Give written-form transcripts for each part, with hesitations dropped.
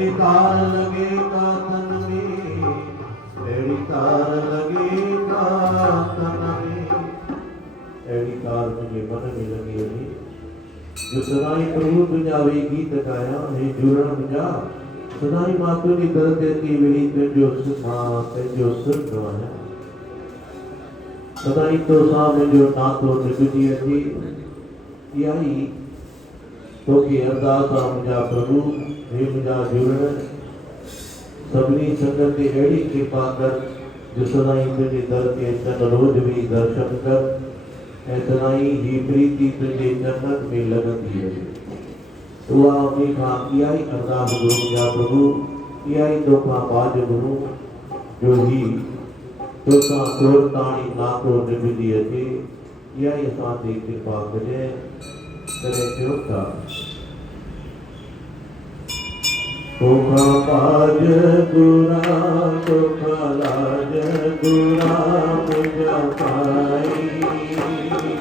एड़ी तार लगेगा तन में, एड़ी तार लगेगा तन में, एड़ी तार मुझे मन में लगेगी जो सदाई प्रभु तुझावे गीत गाया है जुरण जा सदाई मातु नी करते की वेड़ी तुझो सुमा तुझो सुर गवाया सदाई तो सामे जो नातो निगुजी अची याई तो की अरदास आ मुझा प्रभु हे मुझा जुरण सबनी संगत की एड़ी कृपा कर जो सदाई तुझे दर के चन रोज भी दर्शन कर ऐतनाई ही प्रीति तुझे जन्नत में लगती है तो आपने कहा किया ही अरदास गुरु या प्रभु किया ही तो का बाज गुरु जो ही तो का तोरताणी नाको निभिदी है किया ही साथी कृपा करे क्यों का तो का बाज गुरा तो का लाज गुरा मुझा पाई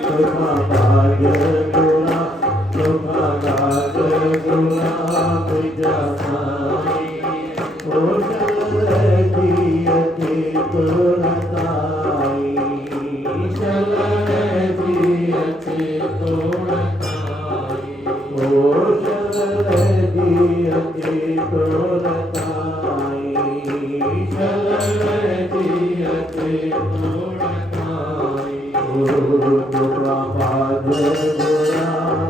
तुका बाज गुरा तुका बाज गुरा मुझा पाई ओ चल जियते तोरताई चल जियते तोरताई ओ चल जियते तोरताई चल जियते तोरताई तुका बाज गुरा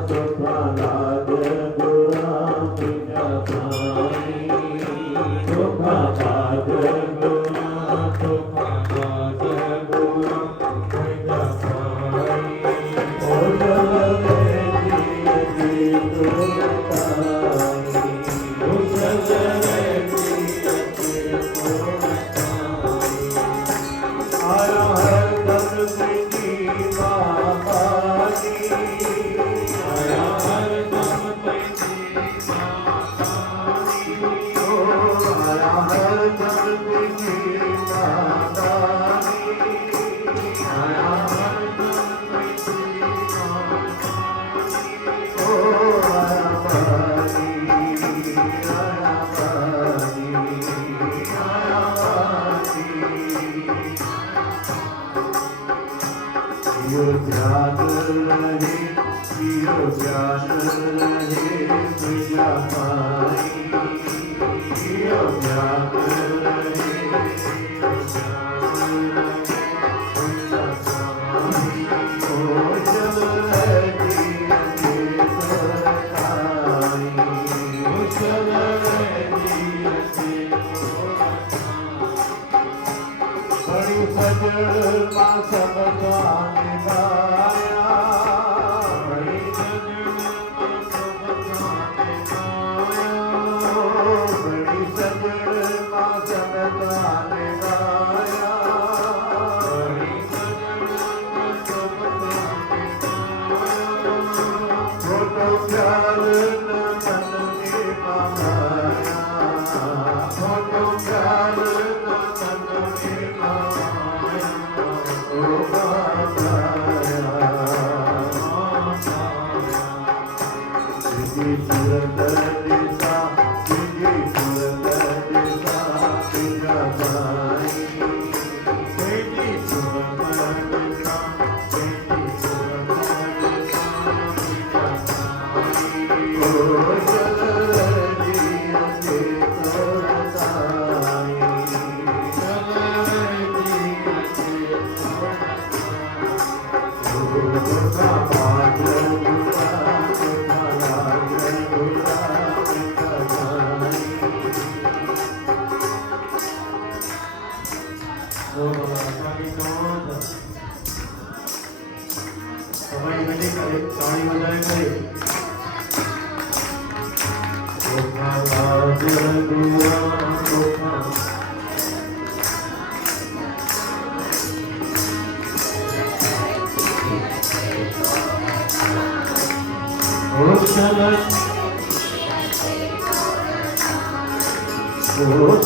तुका लाज गुरा मुझा पाई तुका बाज गुरा तुका लाज गुरा मुझा पाई ओ चल जियते तोरताई ओ चल जियते तोरताई आया है दर्द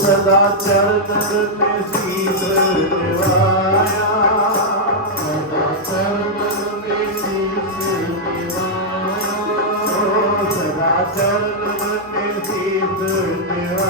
सदा चरण में शीश निवाया, सदा चरण में शीश निवाया, सदा चरण में शीश निवाया।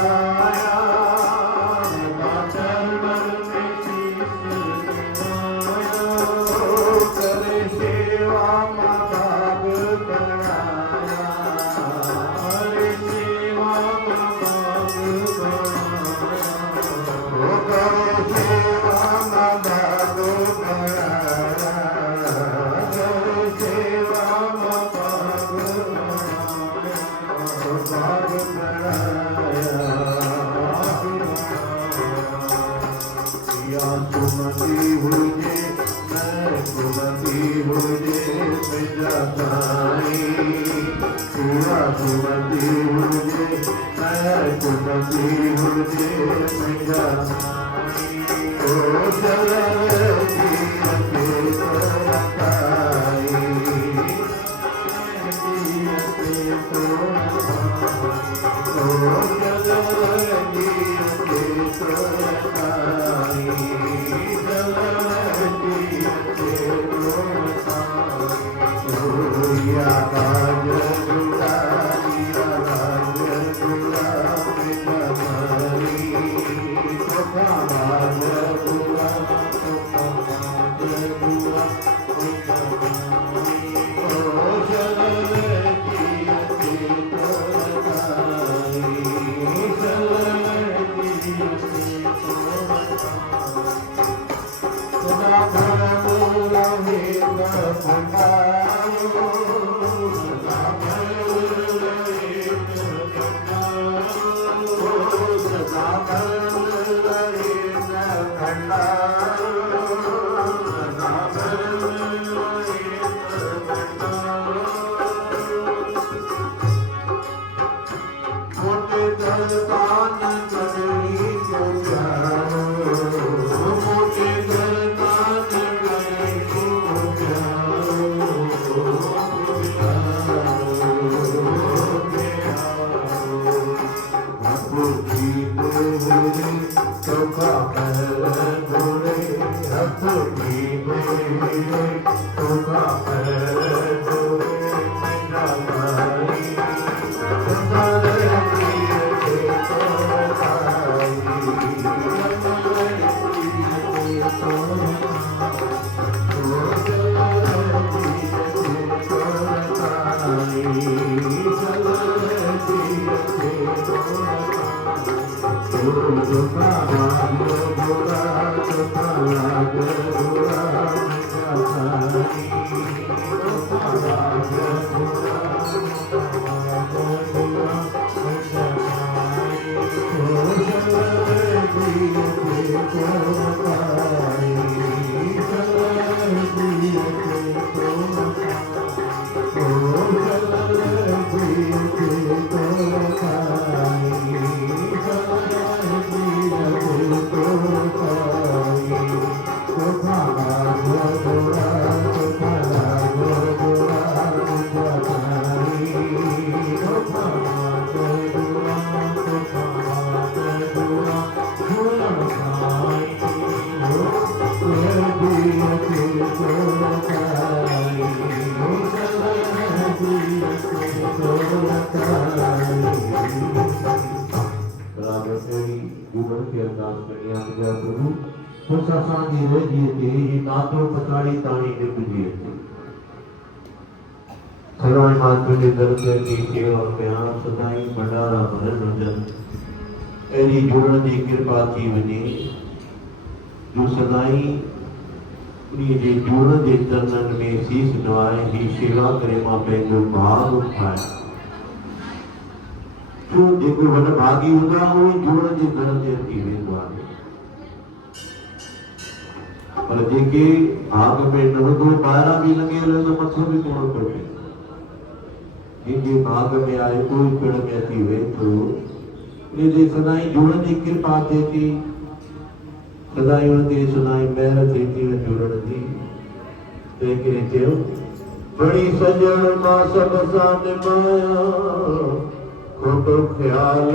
सुमति हुजे मैं सुमति हुजे मैं जाई पूरा सुमति हुजे मैं सुमति हुजे मैं जाई ओ चले जुड़न की कृपा थी वजे जो सदाई जे जुड़न के चरणन में शीश नवाए ही शेवा करे मां पंहिंजो भाग उठाए जो जेको वॾा भागी हूंदा उहे जुड़न जे दर ते अची वेंदो आहे पर जेके भाग में न हूंदो ॿाहिरां बि लॻे रहंदो मथो बि कोन थो पए जिनके भाग में आए कोई पिण में अची वेहे थो ये सदाई जुड़न की कृपा थे थी सदाई उनके सदाई महर थे थी जुड़न की तेके चयो बड़ी सजण मां सब सां निभाया खोटो ख्याल